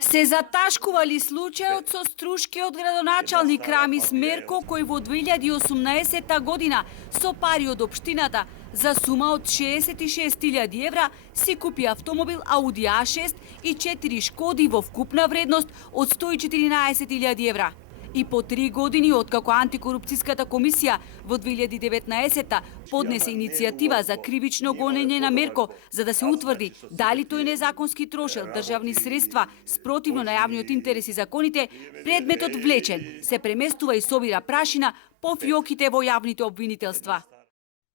Се заташкували случајот со струшкиот градоначалник Рамис Мерко, кој во 2018 година со пари од општината за сума од 66.000 евра си купи автомобил Ауди А6 и 4 Шкоди во вкупна вредност од 114.000 евра. И по 3 години откако антикорупцијската комисија во 2019 поднесе иницијатива за кривично гонење на Мерко за да се утврди дали тој незаконски трошел државни средства спротивно на јавниот интерес и законите, предметот влечен се преместува и собира прашина по фиоките во јавните обвинителства.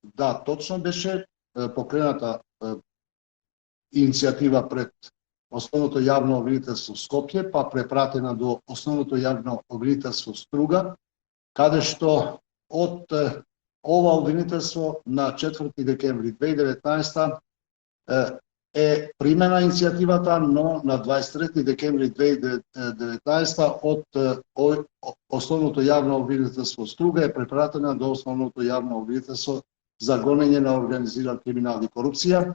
Да, точно беше покрената иницијатива пред Основното јавно обвинителство Скопје, па препратена до Основното јавно обвинителство Струга, каде што од ова обвинителство на 4 декември 2019 е примена иницијативата, но на 23 декември 2019 од Основното јавно обвинителство Струга е препратена до Основното јавно обвинителство за гонење на организиран криминал и корупција.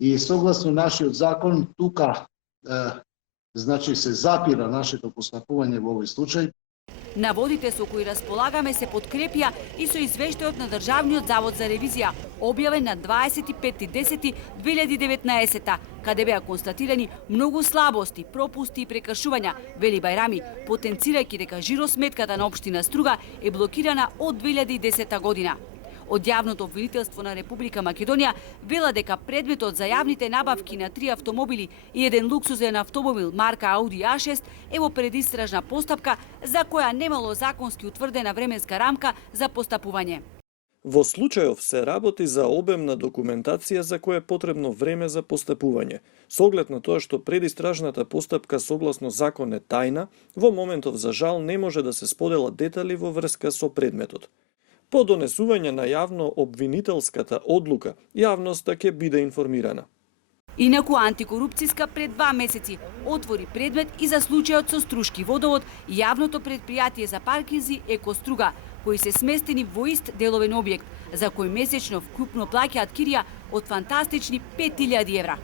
И согласно нашиот закон, тука значи се запира нашето постапување во овој случај. Наводите со кои располагаме се подкрепија и со извештајот на Државниот завод за ревизија, објавен на 25.10.2019, каде беа констатирани многу слабости, пропусти и прекршувања, вели Бајрами, потенцирајќи дека жиросметката на општина Струга е блокирана од 2010 година. Од јавното обвинителство на Република Македонија вела дека предметот за јавните набавки на 3 автомобили и еден луксузен автомобил марка Ауди А6 е во предистражна постапка за која немало законски утврдена временска рамка за постапување. Во случајов се работи за обемна документација за која е потребно време за постапување. Со оглед на тоа што предистражната постапка согласно закон е тајна, во моментов за жал не може да се сподела детали во врска со предметот. По донесување на јавно обвинителската одлука, јавноста ќе биде информирана. Инаку антикорупцијска пред 2 месеци отвори предмет и за случајот со Струшки водовод и јавното предпријатие за паркинзи Еко Струга, кои се сместени во ист деловен објект, за кој месечно вкупно плаќаат кирија од фантастични 5.000 евра.